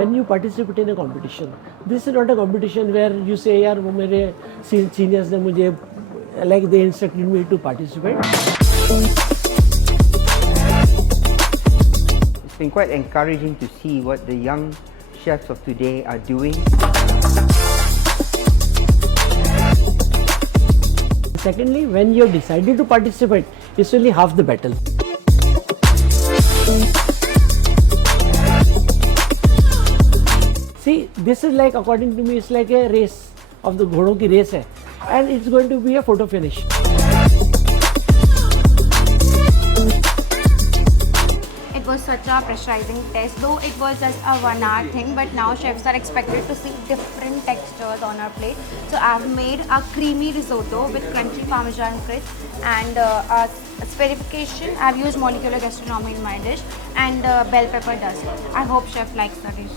when you participate in a competition, this is not a competition where you say, "यार वो मेरे seniors ने मुझे like they instructed me to participate." It's been quite encouraging to see what the young chefs of today are doing. Secondly, when you have decided to participate, it's only half the battle. See, this is like, according to me, it's like a race of the घोड़ों की race है, and it's going to be a photo finish. It was such a pressurizing test, though it was just a 1 hour thing, but now chefs are expected to see different textures on our plate. So I've made a creamy risotto with crunchy parmesan crisp and a spherification. I've used molecular gastronomy in my dish and bell pepper dust. I hope chef likes the dish.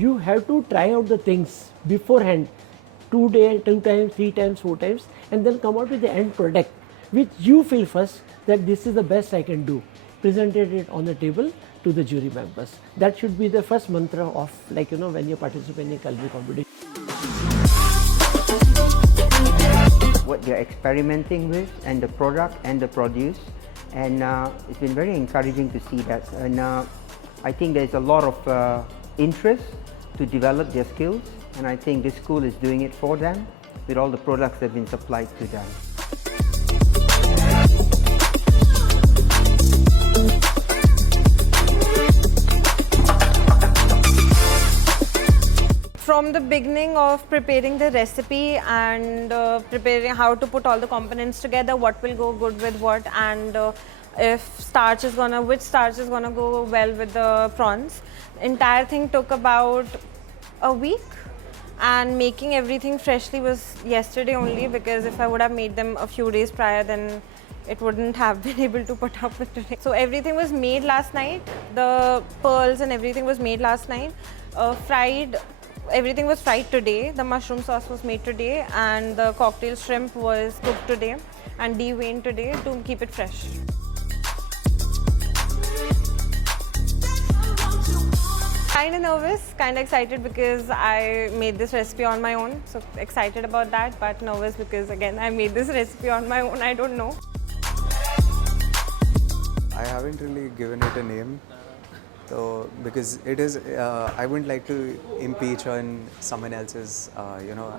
You have to try out the things beforehand, 2 times, 3 times, 4 times, and then come out with the end product, which you feel first that this is the best I can do. Presented it on the table to the jury members. That should be the first mantra of, like, when you participate in a culinary competition. What they're experimenting with, and the product and the produce, and it's been very encouraging to see that. And I think there's a lot of interest to develop their skills, and I think this school is doing it for them with all the products that have been supplied to them. From the beginning of preparing the recipe and preparing how to put all the components together, what will go good with what, and which starch is gonna go well with the prawns. Entire thing took about a week, and making everything freshly was yesterday only, because if I would have made them a few days prior, then it wouldn't have been able to put up with today. So everything was made last night. The pearls and everything was made last night. Everything was fried today. The mushroom sauce was made today, and the cocktail shrimp was cooked today and deveined today to keep it fresh. Kind of nervous, kind of excited because I made this recipe on my own. So excited about that, but nervous because again I made this recipe on my own. I don't know. I haven't really given it a name, so because it is, I wouldn't like to impeach on someone else's,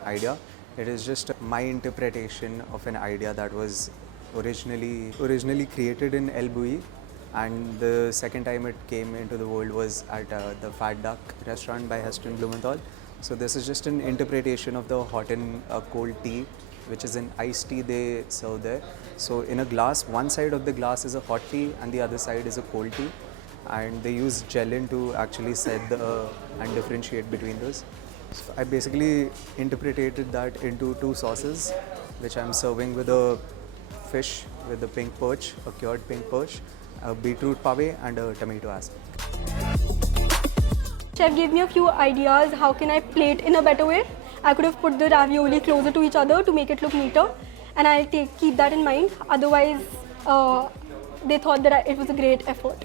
idea. It is just my interpretation of an idea that was originally created in El Bulli, and the second time it came into the world was at the Fat Duck restaurant by Heston Blumenthal. So this is just an interpretation of the hot and cold tea, which is an iced tea they serve there. So in a glass, one side of the glass is a hot tea and the other side is a cold tea, and they use gelatin to actually set and differentiate between those. So I basically interpreted that into 2 sauces, which I'm serving with a fish with the pink perch, a cured pink perch, a beetroot pave and a tomato aspic. Chef gave me a few ideas how can I plate in a better way. I could have put the ravioli closer to each other to make it look neater, and I'll keep that in mind. Otherwise, they thought that it was a great effort.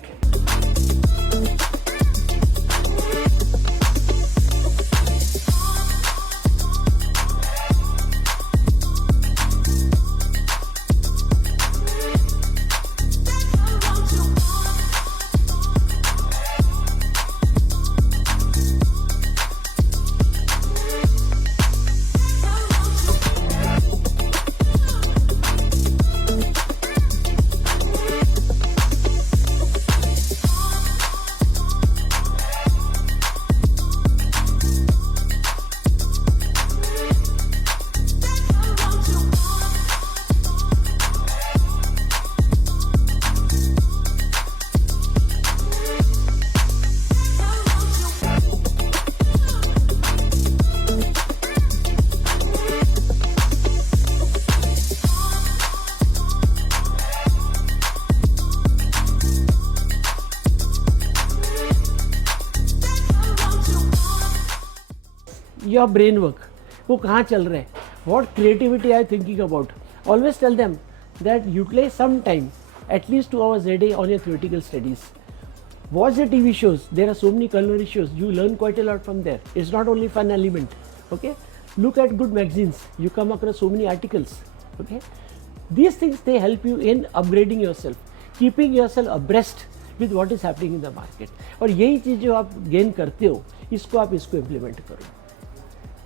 Your brain work, वो कहाँ चल रहा है, what creativity are you thinking about. Always tell them that utilize some time at least 2 hours a day on your theoretical studies. Watch the TV shows. There are so many culinary shows. You learn quite a lot from there. It's not only fun element. Okay. Look at good magazines. You come across so many articles. Okay. These things, they help you in upgrading yourself, keeping yourself abreast with what is happening in the market. और यही चीज़ जो आप gain करते हो, इसको आप इसको implement करो.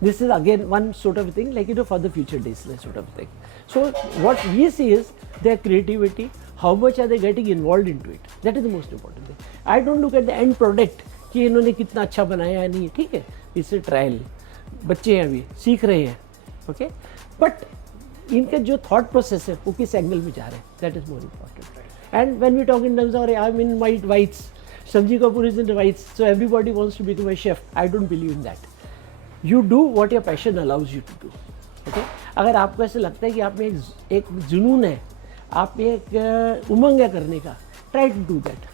This is again one sort of thing, like for the future days, that sort of thing. So what we see is their creativity. How much are they getting involved into it? That is the most important thing. I don't look at the end product कि इन्होंने कितना अच्छा बनाया है नहीं, ठीक है, इससे ट्रायल बच्चे हैं अभी सीख रहे हैं, ओके, बट इनका जो थॉट प्रोसेस है वो किस एंगल में जा रहे हैं, that is more important. And when we talk in terms of I am in my whites, Sanjeev Kapoor is in whites, so everybody wants to become a chef. I don't believe in that. You do what your passion allows you to do. Okay, अगर आपको ऐसे लगता है कि आप में एक जुनून है, आप में एक उमंग है करने का, try to do that.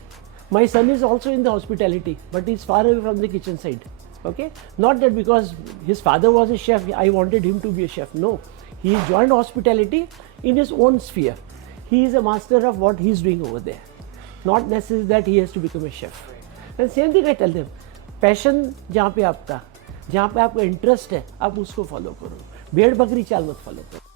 My son is also in the hospitality, but he's far away from the kitchen side. Okay, not that because his father was a chef, I wanted him to be a chef. No, he joined hospitality in his own sphere. He is a master of what he's doing over there. Not necessarily that he has to become a chef. And same thing I tell them, passion जहाँ पे आपका, जहाँ पे आपका interest है, आप उसको follow करो. भेड़ बकरी चाल मत follow करो.